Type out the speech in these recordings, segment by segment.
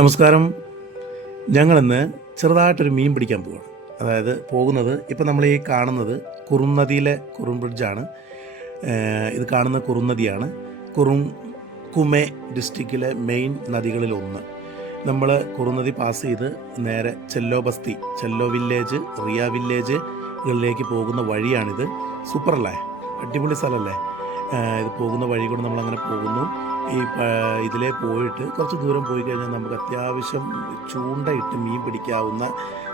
നമസ്കാരം. ഞങ്ങളിന്ന് ചെറുതായിട്ടൊരു മീൻ പിടിക്കാൻ പോവുകയാണ്. അതായത് പോകുന്നത് ഇപ്പം നമ്മൾ ഈ കാണുന്നത് കുറുനദിയിലെ ബ്രിഡ്ജാണ്. ഇത് കാണുന്ന കുറുനദിയാണ്. കുമേ ഡിസ്ട്രിക്റ്റിലെ മെയിൻ നദികളിലൊന്ന്. നമ്മൾ കുറുനദി പാസ് ചെയ്ത് നേരെ ചെല്ലോ വില്ലേജ്, റിയ വില്ലേജുകളിലേക്ക് പോകുന്ന വഴിയാണിത്. സൂപ്പറല്ലേ, അടിപൊളി സ്ഥലമല്ലേ. ഇത് പോകുന്ന വഴി കൂടെ നമ്മളങ്ങനെ പോകുന്നു. ഇതിലേ പോയിട്ട് കുറച്ച് ദൂരം പോയി കഴിഞ്ഞാൽ നമുക്ക് അത്യാവശ്യം ചൂണ്ടയിട്ട് മീൻ പിടിക്കാവുന്ന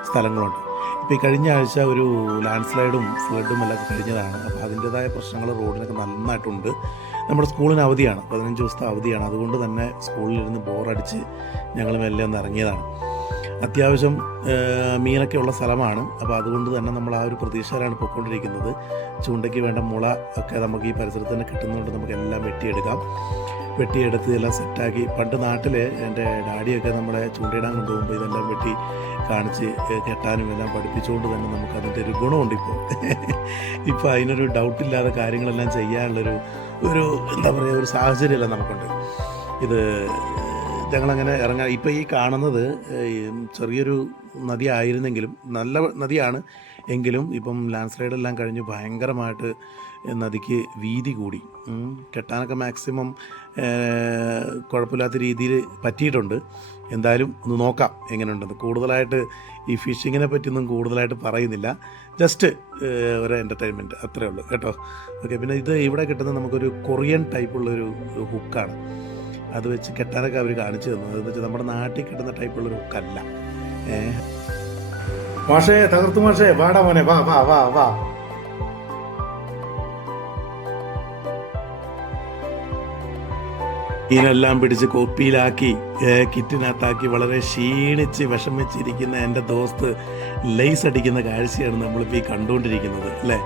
സ്ഥലങ്ങളുണ്ട്. ഇപ്പോൾ ഈ കഴിഞ്ഞ ആഴ്ച ഒരു ലാൻഡ് സ്ലൈഡും ഫ്ലഡും എല്ലാം കഴിഞ്ഞതാണ്. അപ്പോൾ അതിൻ്റേതായ പ്രശ്നങ്ങൾ റോഡിനൊക്കെ നന്നായിട്ടുണ്ട്. നമ്മുടെ സ്കൂളിന് അവധിയാണ്, 15 ദിവസത്തെ അവധിയാണ്. അതുകൊണ്ട് തന്നെ സ്കൂളിലിരുന്ന് ബോറടിച്ച് ഞങ്ങൾ മെല്ലെ ഒന്ന് ഇറങ്ങിയതാണ്. അത്യാവശ്യം മീനൊക്കെ ഉള്ള സ്ഥലമാണ്. അപ്പോൾ അതുകൊണ്ട് തന്നെ നമ്മൾ ആ ഒരു പ്രതീക്ഷയിലാണ് പോയിക്കൊണ്ടിരിക്കുന്നത്. ചൂണ്ടയ്ക്ക് വേണ്ട മുള ഒക്കെ നമുക്ക് ഈ പരിസരത്ത് തന്നെ കിട്ടുന്നതുകൊണ്ട് നമുക്ക് എല്ലാം വെട്ടിയെടുത്ത് എല്ലാം സെറ്റാക്കി. പണ്ട് നാട്ടിൽ എൻ്റെ ഡാഡിയൊക്കെ നമ്മളെ ചൂണ്ടയിടാൻ കൊണ്ടുപോകുമ്പോൾ ഇതെല്ലാം വെട്ടി കാണിച്ച് കെട്ടാനും എല്ലാം പഠിപ്പിച്ചുകൊണ്ട് തന്നെ നമുക്ക് അതിൻ്റെ ഒരു ഗുണമുണ്ട്. ഇപ്പോൾ അതിനൊരു ഡൗട്ടില്ലാതെ കാര്യങ്ങളെല്ലാം ചെയ്യാനുള്ളൊരു എന്താ പറയുക, ഒരു സാഹചര്യമല്ല നമുക്കുണ്ട്. ഇത് ഞങ്ങളങ്ങനെ ഇറങ്ങാൻ ഇപ്പോൾ ഈ കാണുന്നത് ചെറിയൊരു നദി ആയിരുന്നെങ്കിലും നല്ല നദിയാണ് എങ്കിലും ഇപ്പം ലാൻഡ് സ്ലൈഡെല്ലാം കഴിഞ്ഞ് ഭയങ്കരമായിട്ട് നദിക്ക് വീതി കൂടി. കെട്ടാനൊക്കെ മാക്സിമം കുഴപ്പമില്ലാത്ത രീതിയിൽ പറ്റിയിട്ടുണ്ട്. എന്തായാലും ഒന്ന് നോക്കാം എങ്ങനെയുണ്ടെന്ന്. കൂടുതലായിട്ട് ഈ ഫിഷിങ്ങിനെ പറ്റിയൊന്നും കൂടുതലായിട്ട് പറയുന്നില്ല, ജസ്റ്റ് ഒരു എൻ്റർടൈൻമെൻറ്റ് അത്രയേ ഉള്ളൂ കേട്ടോ. ഓക്കെ, പിന്നെ ഇത് ഇവിടെ കിട്ടുന്ന നമുക്കൊരു കൊറിയൻ ടൈപ്പുള്ളൊരു ഹുക്കാണ്. അത് വെച്ച് കെട്ടാനൊക്കെ അവർ കാണിച്ചു തന്നു. അതെന്ന് വെച്ചാൽ നമ്മുടെ നാട്ടിൽ കിട്ടുന്ന ടൈപ്പുള്ളൊരു ഹുക്കല്ല. മാഷേ, തകർത്തു മാഷേ, വാടാ മോനെ, വാ വാ വാ വാ. മീനെല്ലാം പിടിച്ച് കോപ്പിയിലാക്കി കിറ്റിനകത്താക്കി വളരെ ക്ഷീണിച്ച് വിഷമിച്ചിരിക്കുന്ന എൻ്റെ ദോസ്ത് ലേസ് അടിക്കുന്ന കാഴ്ചയാണ് നമ്മളിപ്പോൾ ഈ കണ്ടുകൊണ്ടിരിക്കുന്നത് അല്ലേ.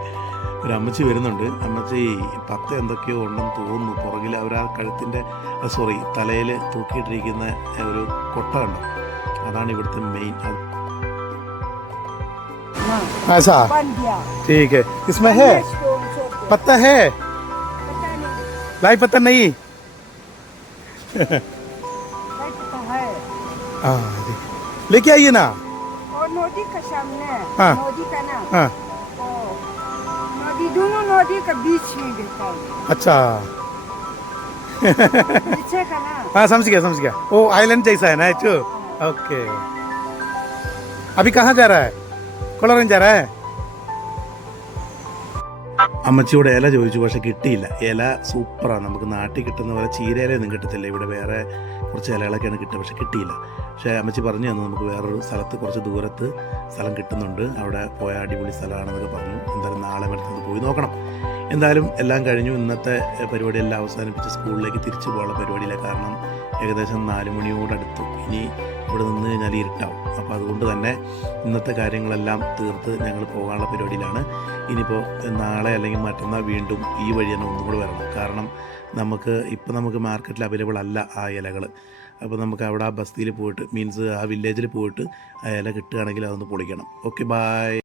ഒരു അമ്മച്ചി വരുന്നുണ്ട്. അമ്മച്ചി 10 എന്തൊക്കെയോ ഉണ്ടെന്ന് തോന്നുന്നു. പുറകിൽ അവർ ആ തലയിൽ തൂക്കിയിട്ടിരിക്കുന്ന ഒരു കൊട്ട കണ്ടോ, അതാണ് ഇവിടുത്തെ മെയിൻ. ऐसा ठीक है, किसमें है पत्ता है, लाई पत्ता नहीं लेके आइए ना। और नदी का सामने, हाँ, नदी का ना, हाँ, नदी दोनों नदी का बीच में रहता है। अच्छा नीचे का ना, हाँ, समझ गया वो आइलैंड जैसा है ना जो. ओके, अभी कहाँ जा रहा है, കൊളറിൻ जा रहा है. അമ്മച്ചിയോട് ഇല ചോദിച്ചു, പക്ഷെ കിട്ടിയില്ല. ഇല സൂപ്പറാണ്, നമുക്ക് നാട്ടിൽ കിട്ടുന്ന പോലെ ചീരയിലൊന്നും കിട്ടത്തില്ല. ഇവിടെ വേറെ കുറച്ച് ഇലകളൊക്കെയാണ് കിട്ടുക, പക്ഷെ കിട്ടിയില്ല. പക്ഷേ അമ്മച്ചി പറഞ്ഞു തന്നു നമുക്ക് വേറൊരു സ്ഥലത്ത് കുറച്ച് ദൂരത്ത് സ്ഥലം കിട്ടുന്നുണ്ട്, അവിടെ പോയ അടിപൊളി സ്ഥലമാണെന്നൊക്കെ പറഞ്ഞു. എന്തായാലും നാളെ മറ്റന്നത് പോയി നോക്കണം. എന്തായാലും എല്ലാം കഴിഞ്ഞു. ഇന്നത്തെ പരിപാടിയെല്ലാം അവസാനിപ്പിച്ച് സ്കൂളിലേക്ക് തിരിച്ചു പോകാനുള്ള പരിപാടിയില്ല. കാരണം ഏകദേശം 4 മണിയോടടുത്തു. ഇനി ഇവിടെ നിന്ന് കഴിഞ്ഞാൽ ഇരുട്ടാവും. അപ്പോൾ അതുകൊണ്ട് തന്നെ ഇന്നത്തെ കാര്യങ്ങളെല്ലാം തീർത്ത് ഞങ്ങൾ പോകാനുള്ള പരിപാടിയിലാണ്. ഇനിയിപ്പോൾ നാളെ അല്ലെങ്കിൽ മറ്റന്നാൾ വീണ്ടും ഈ വഴി തന്നെ ഒന്നും കൂടി വരണം. കാരണം നമുക്ക് മാർക്കറ്റിൽ അവൈലബിൾ അല്ല ആ ഇലകൾ. അപ്പോൾ നമുക്ക് അവിടെ ആ ബസ്തിയിൽ പോയിട്ട്, മീൻസ് ആ വില്ലേജിൽ പോയിട്ട് ആ ഇല കിട്ടുകയാണെങ്കിൽ അതൊന്ന് പൊളിക്കണം. Okay, by.